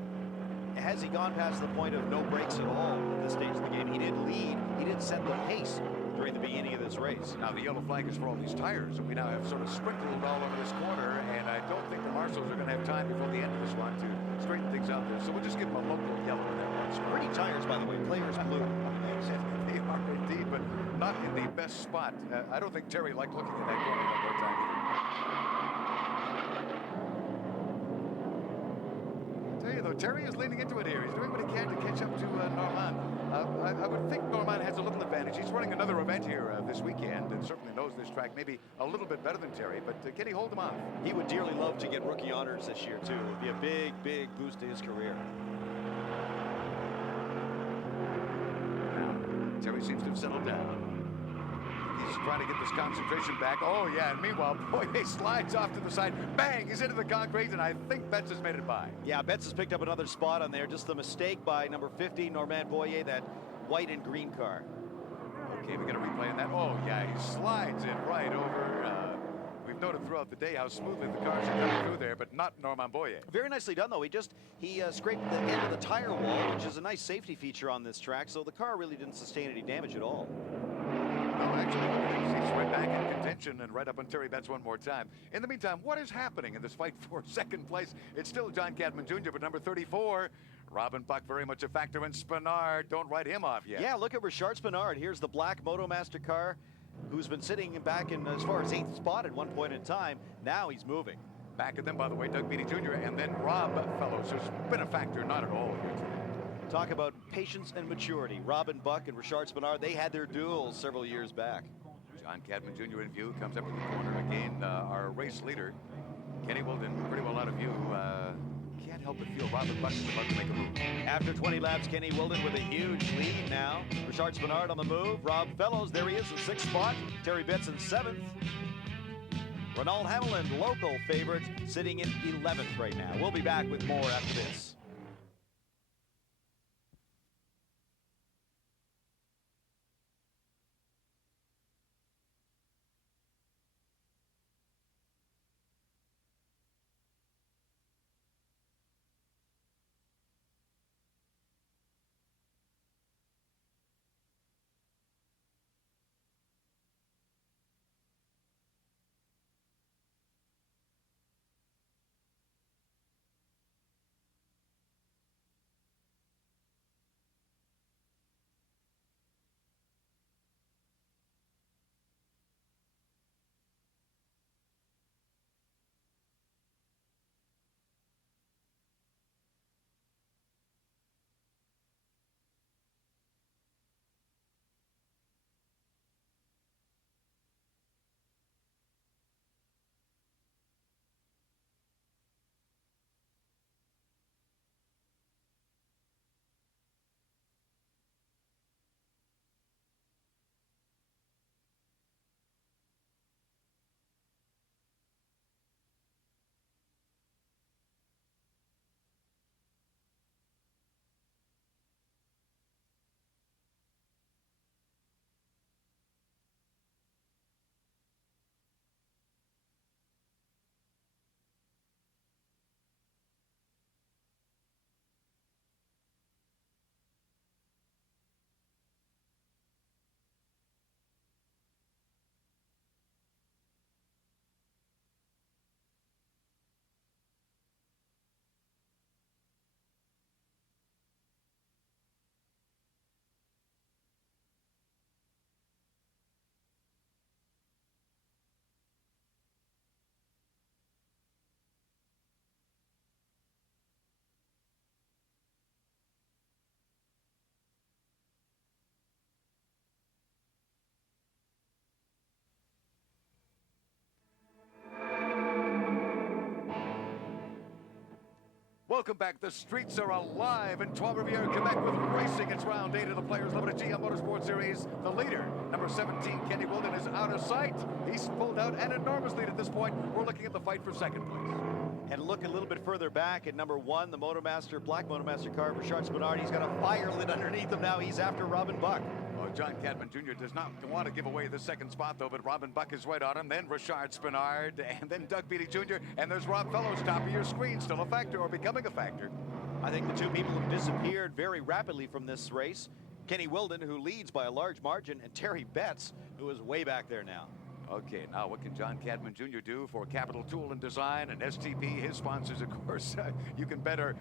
has he gone past the point of no brakes at all at this stage of the game? He did lead. He did set the pace during the beginning of this race. Now the yellow flag is for all these tires, and we now have sort of sprinkled all over this corner, and I don't think the marshals are going to have time before the end of this one to straighten things out there. So we'll just give them a local yellow in that one. Pretty tires, by the way. Players blue. They are indeed, but not in the best spot. I don't think Terry liked looking at that corner one more time either. Tell you though, Terry is leaning into it here. He's doing what he can to catch up to Norman. I would think Norman has a little advantage. He's running another event here this weekend and certainly knows this track maybe a little bit better than Terry, but can he hold him off? He would dearly love to get rookie honors this year, too. It would be a big, big boost to his career. Terry seems to have settled down. He's trying to get this concentration back. Oh, yeah, and meanwhile, Boyer slides off to the side. Bang, he's into the concrete, and I think Betts has made it by. Yeah, Betts has picked up another spot on there. Just the mistake by number 50, Norman Boyer, that white and green car. Okay, we got a replay on that. Oh, yeah, he slides it right over. We've noted throughout the day how smoothly the cars are coming through there, but not Norman Boyer. Very nicely done, though. He scraped the end of the tire wall, which is a nice safety feature on this track, so the car really didn't sustain any damage at all. No, actually, he's right back in contention and right up on Terry Betts one more time. In the meantime, what is happening in this fight for second place? It's still John Cadman Jr., but number 34, Robin Buck, very much a factor, and Spenard, don't write him off yet. Yeah, look at Richard Spenard. Here's the black Motomaster car, who's been sitting back in as far as 8th spot at one point in time. Now he's moving. Back at them, by the way, Doug Beatty Jr. and then Rob Fellows, who's been a factor not at all here today. Talk about patience and maturity. Robin Buck and Richard Spenard, they had their duels several years back. John Cadman Jr. in view, comes up with the corner again. Our race leader, Kenny Wilden, pretty well out of view. Can't help but feel Robin Buck is about to make a move. After 20 laps, Kenny Wilden with a huge lead now. Richard Spenard on the move. Rob Fellows, there he is in 6th spot. Terry Betts in 7th. Ronald Hamlin, local favorites, sitting in 11th right now. We'll be back with more after this. Welcome back. The streets are alive in Trois Rivieres, Quebec, with racing. It's round 8 of the Players Limited GM Motorsports Series. The leader, number 17, Kenny Wilden, is out of sight. He's pulled out an enormous lead at this point. We're looking at the fight for second place. And look a little bit further back at number 1, the Motomaster, black Motomaster car for Spenard. He's got a fire lit underneath him now. He's after Robin Buck. Well, John Cadman Jr. does not want to give away the second spot, though, but Robin Buck is right on him. Then Richard Spenard, and then Doug Beatty Jr., and there's Rob Fellows, top of your screen, still a factor or becoming a factor. I think the two people have disappeared very rapidly from this race. Kenny Wilden, who leads by a large margin, and Terry Betts, who is way back there now. Okay, now what can John Cadman Jr. do for Capital Tool and Design and STP, his sponsors, of course? You can bet are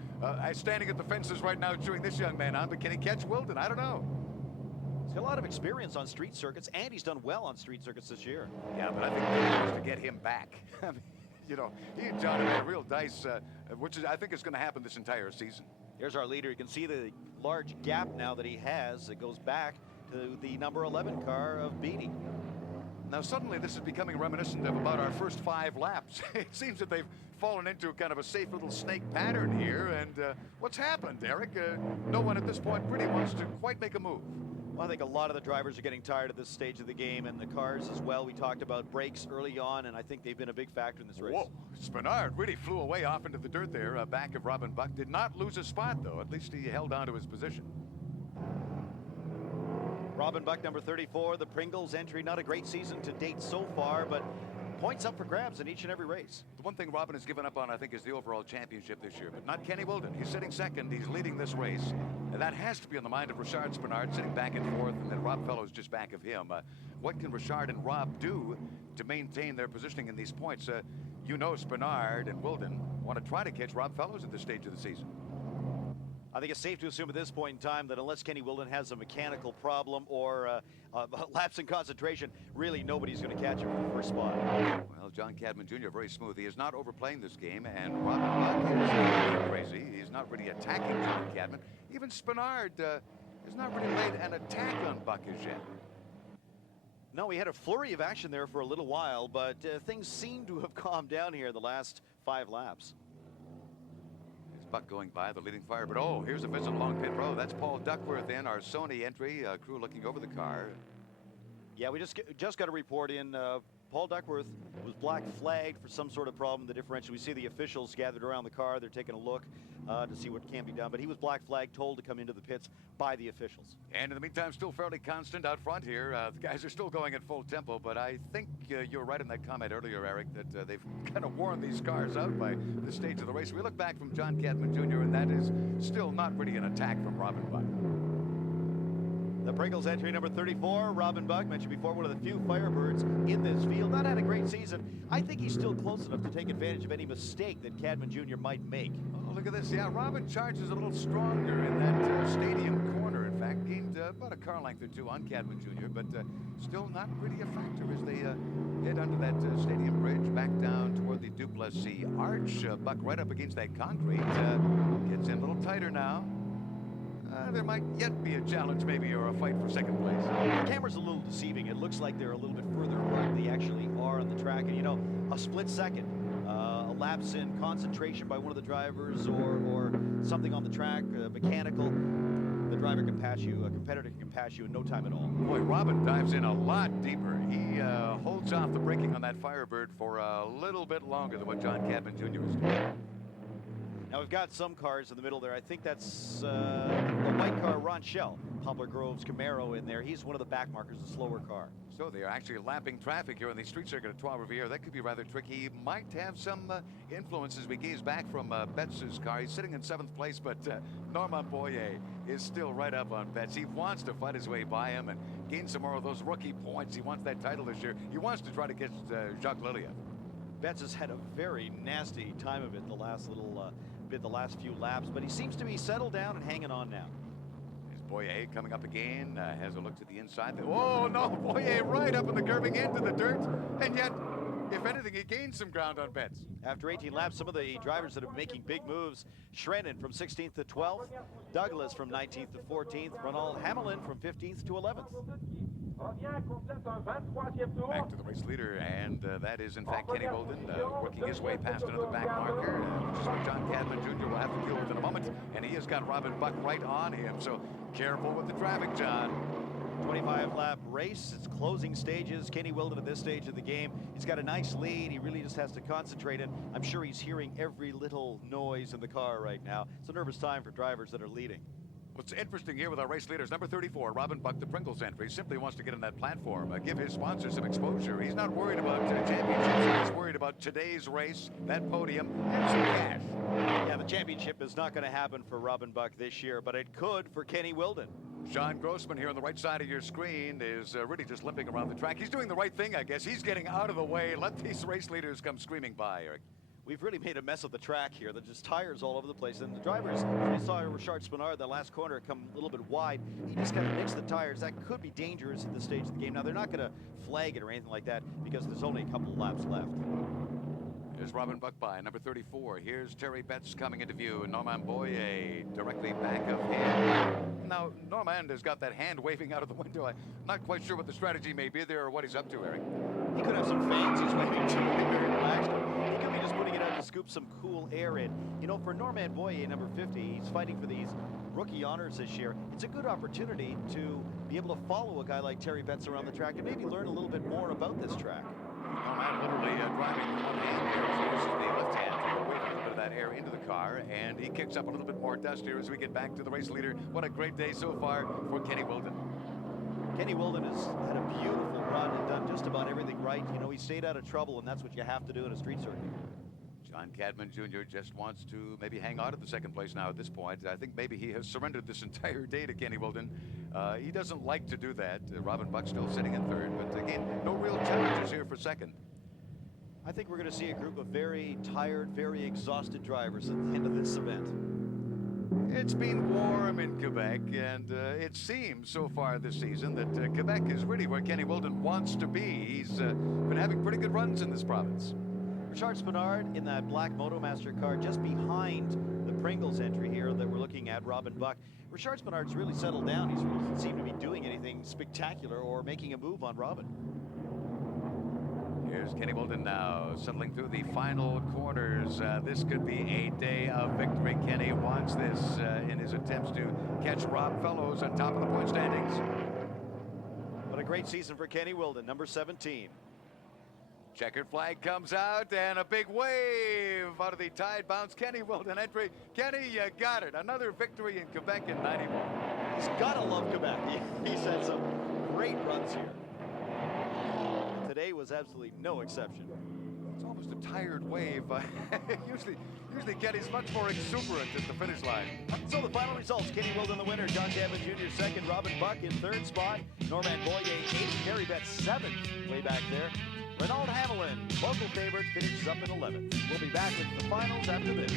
standing at the fences right now cheering this young man on, but can he catch Wilden? I don't know. He's got a lot of experience on street circuits, and he's done well on street circuits this year. Yeah, but I think the goal is to get him back. I mean, you know, he and John have had real dice, which is, I think is going to happen this entire season. Here's our leader. You can see the large gap now that he has. It goes back to the number 11 car of Beatty. Now, suddenly, this is becoming reminiscent of about our first 5 laps. It seems that they've fallen into kind of a safe little snake pattern here. And what's happened, Eric? No one at this point really wants to quite make a move. Well, I think a lot of the drivers are getting tired at this stage of the game, and the cars as well. We talked about brakes early on, and I think they've been a big factor in this race. Whoa, Spenard really flew away off into the dirt there, back of Robin Buck. Did not lose a spot, though. At least he held on to his position. Robin Buck, number 34, the Pringles entry. Not a great season to date so far, but points up for grabs in each and every race. The one thing Robin has given up on, I think, is the overall championship this year, but not Kenny Wilden. He's sitting second. He's leading this race. And that has to be on the mind of Richard Spenard, sitting back and forth, and then Rob Fellows just back of him. What can Richard and Rob do to maintain their positioning in these points? You know Spenard and Wilden want to try to catch Rob Fellows at this stage of the season. I think it's safe to assume at this point in time that unless Kenny Wilden has a mechanical problem or lapse in concentration, really nobody's going to catch him for the first spot. Well, John Cadman Jr. very smooth. He is not overplaying this game, and Robin Buck is crazy. He's not really attacking John Cadman. Even Spenard has not really laid an attack on Buck as yet. No, we had a flurry of action there for a little while, but things seem to have calmed down here the last 5 laps. Buck going by the leading fire, but oh, here's a visit along pit row. That's Paul Duckworth in our Sony entry, crew looking over the car. Yeah, we just got a report in. Paul Duckworth was black flagged for some sort of problem in the differential. We see the officials gathered around the car. They're taking a look to see what can be done. But he was black flagged, told to come into the pits by the officials. And in the meantime, still fairly constant out front here. The guys are still going at full tempo, but I think you're right in that comment earlier, Eric, that they've kind of worn these cars out by this stage of the race. We look back from John Cadman Jr., and that is still not really an attack from Robin Buck. The Pringles entry number 34, Robin Buck, mentioned before, one of the few Firebirds in this field. Not had a great season. I think he's still close enough to take advantage of any mistake that Cadman Jr. might make. Oh, look at this. Yeah, Robin charges a little stronger in that stadium corner. In fact, gained about a car length or two on Cadman Jr., but still not really a factor as they head under that stadium bridge back down toward the Duplessis Arch. Buck right up against that concrete. Gets in a little tighter now. There might yet be a challenge, maybe, or a fight for second place. The camera's a little deceiving. It looks like they're a little bit further right than they actually are on the track. And, you know, a split second, a lapse in concentration by one of the drivers or something on the track, mechanical, the driver can pass you, a competitor can pass you in no time at all. Boy, Robin dives in a lot deeper. He holds off the braking on that Firebird for a little bit longer than what John Cadman Jr. is doing. Now we've got some cars in the middle there. I think that's the white car, Ron Schell, Poplar Grove's Camaro in there. He's one of the back markers, a slower car. So they are actually lapping traffic here on the street circuit at Trois Rivieres. That could be rather tricky. He might have some influence as we gaze back from Betts' car. He's sitting in 7th place, but Normand Boyer is still right up on Betts. He wants to fight his way by him and gain some more of those rookie points. He wants that title this year. He wants to try to get Jacques Lillian. Betts has had a very nasty time of it the last little bit, the last few laps, but he seems to be settled down and hanging on now. Is Boyer coming up again, has a look to the inside. Oh no, Boyer right up in the curving into the dirt, and yet, if anything, he gained some ground on Betts. After 18 laps, some of the drivers that are making big moves, Shrennen from 16th to 12th, Douglas from 19th to 14th, Ronald Hamelin from 15th to 11th. Back to the race leader, and that is in fact Kenny Wilden, working his way past another back marker, which is what John Cadman Jr. will have to deal with in a moment, and he has got Robin Buck right on him, so careful with the traffic, John. 25-lap race, it's closing stages. Kenny Wilden at this stage of the game, he's got a nice lead. He really just has to concentrate, and I'm sure he's hearing every little noise in the car right now. It's a nervous time for drivers that are leading. What's interesting here with our race leaders, number 34, Robin Buck, the Pringles entry, simply wants to get on that platform, give his sponsor some exposure. He's not worried about championships. He's worried about today's race, that podium, and some cash. Yeah, the championship is not going to happen for Robin Buck this year, but it could for Kenny Wilden. Sean Grossman here on the right side of your screen is really just limping around the track. He's doing the right thing, I guess. He's getting out of the way. Let these race leaders come screaming by, Eric. We've really made a mess of the track here. There's just tires all over the place. And the drivers, we saw Richard Spenard, that last corner, come a little bit wide. He just kind of mixed the tires. That could be dangerous at this stage of the game. Now, they're not going to flag it or anything like that because there's only a couple of laps left. Here's Robin Buck by number 34. Here's Terry Betts coming into view. Normand Boyer directly back of him. Now, Normand has got that hand waving out of the window. I'm not quite sure what the strategy may be there or what he's up to, Eric. He could have some fans he's waving to, very relaxed. He could be just putting it out to scoop some cool air in. You know, for Normand Boyer, number 50, he's fighting for these rookie honors this year. It's a good opportunity to be able to follow a guy like Terry Betts around the track and maybe learn a little bit more about this track. Normand literally driving with one hand here. He uses the left hand to wave a little bit of that air into the car, and he kicks up a little bit more dust here as we get back to the race leader. What a great day so far for Kenny Wilden. Kenny Wilden has had a beautiful run and done just about everything right. You know, he stayed out of trouble, and that's what you have to do in a street circuit. John Cadman Jr. just wants to maybe hang on to the second place now at this point. I think maybe he has surrendered this entire day to Kenny Wilden. He doesn't like to do that. Robin Buck still sitting in third, but again, no real challenges here for second. I think we're going to see a group of very tired, very exhausted drivers at the end of this event. It's been warm in Quebec, and it seems so far this season that Quebec is really where Kenny Wilden wants to be. He's been having pretty good runs in this province. Richard Spenard in that black Motomaster car just behind the Pringles entry here that we're looking at, Robin Buck. Richard Spenard's really settled down. He doesn't seem to be doing anything spectacular or making a move on Robin. Here's Kenny Wilden now, settling through the final corners. This could be a day of victory. Kenny wants this in his attempts to catch Rob Fellows on top of the point standings. What a great season for Kenny Wilden, number 17. Checkered flag comes out, and a big wave out of the tide bounce Kenny Wilden entry. Kenny, you got it. Another victory in Quebec in 91. He's gotta love Quebec. He's had some great runs here. Today was absolutely no exception. It's almost a tired wave. Usually Kenny's much more exuberant at the finish line. So the final results: Kenny Wilden the winner, John Cadman Jr. second, Robin Buck in third spot, Norman Boyer eighth, Gary Betts seventh, way back there. Renaud Hamelin, local favorite, finishes up in 11th. We'll be back with the finals after this.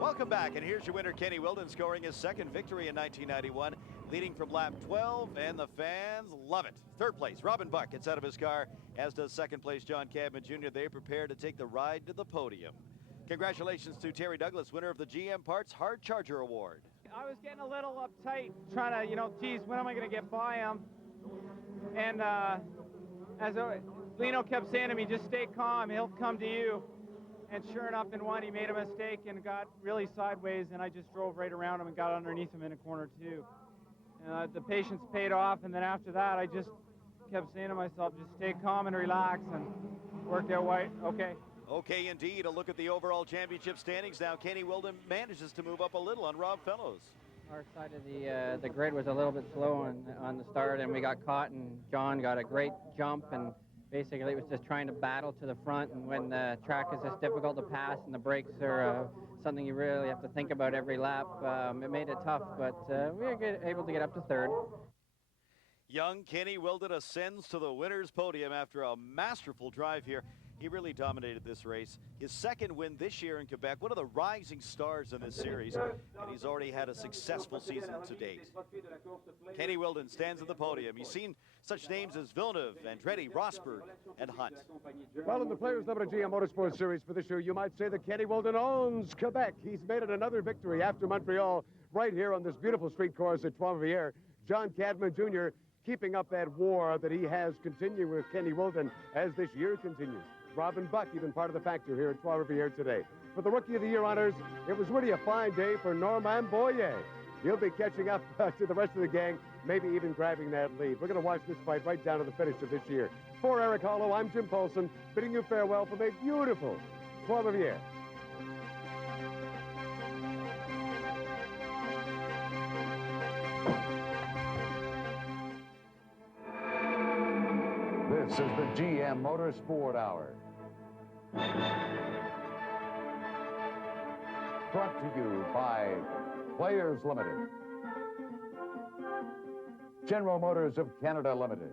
Welcome back, and here's your winner, Kenny Wilden, scoring his second victory in 1991, leading from lap 12, and the fans love it. Third place, Robin Buck gets out of his car, as does second place John Cadman Jr. They prepare to take the ride to the podium. Congratulations to Terry Douglas, winner of the GM Parts Hard Charger Award. I was getting a little uptight, trying to, geez, when am I going to get by him? And as Lino kept saying to me, just stay calm, he'll come to you. And sure enough, in one, he made a mistake and got really sideways, and I just drove right around him and got underneath him in a corner, too. And the patience paid off, and then after that, I just kept saying to myself, just stay calm and relax, and worked out right. Okay. Okay, indeed. A look at the overall championship standings now. Kenny Wilden manages to move up a little on Rob Fellows. Our side of the grid was a little bit slow on the start, and we got caught, and John got a great jump, and basically it was just trying to battle to the front, and when the track is just difficult to pass and the brakes are something you really have to think about every lap, it made it tough, but we were able to get up to third. Young Kenny Wilden ascends to the winner's podium after a masterful drive here. He really dominated this race. His second win this year in Quebec, one of the rising stars in this series, and he's already had a successful season to date. Kenny Wilden stands at the podium. He's seen such names as Villeneuve, Andretti, Rosberg, and Hunt. Well, in the Players Limited GM Motorsports Series for this year, you might say that Kenny Wilden owns Quebec. He's made it another victory after Montreal right here on this beautiful street course at Trois Rivieres. John Cadman Jr. keeping up that war that he has continued with Kenny Wilden as this year continues. Robin Buck, even part of the factor here at Trois Rivieres today. For the Rookie of the Year honors, it was really a fine day for Norman Boyer. He'll be catching up to the rest of the gang, maybe even grabbing that lead. We're going to watch this fight right down to the finish of this year. For Eric Hollow, I'm Jim Polson, bidding you farewell from a beautiful Trois Rivieres. This is the GM Motorsport Hour. Brought to you by Players Limited, General Motors of Canada Limited,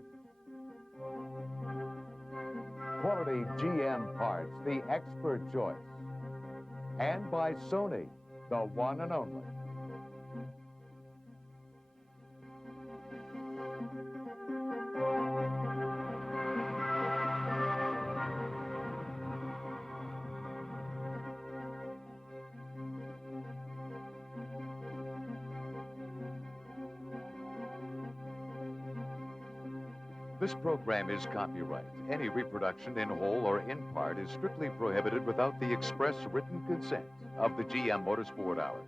quality GM parts, the expert choice. And by Sony, the one and only. This program is copyright. Any reproduction in whole or in part is strictly prohibited without the express written consent of the GM Motorsport Hour.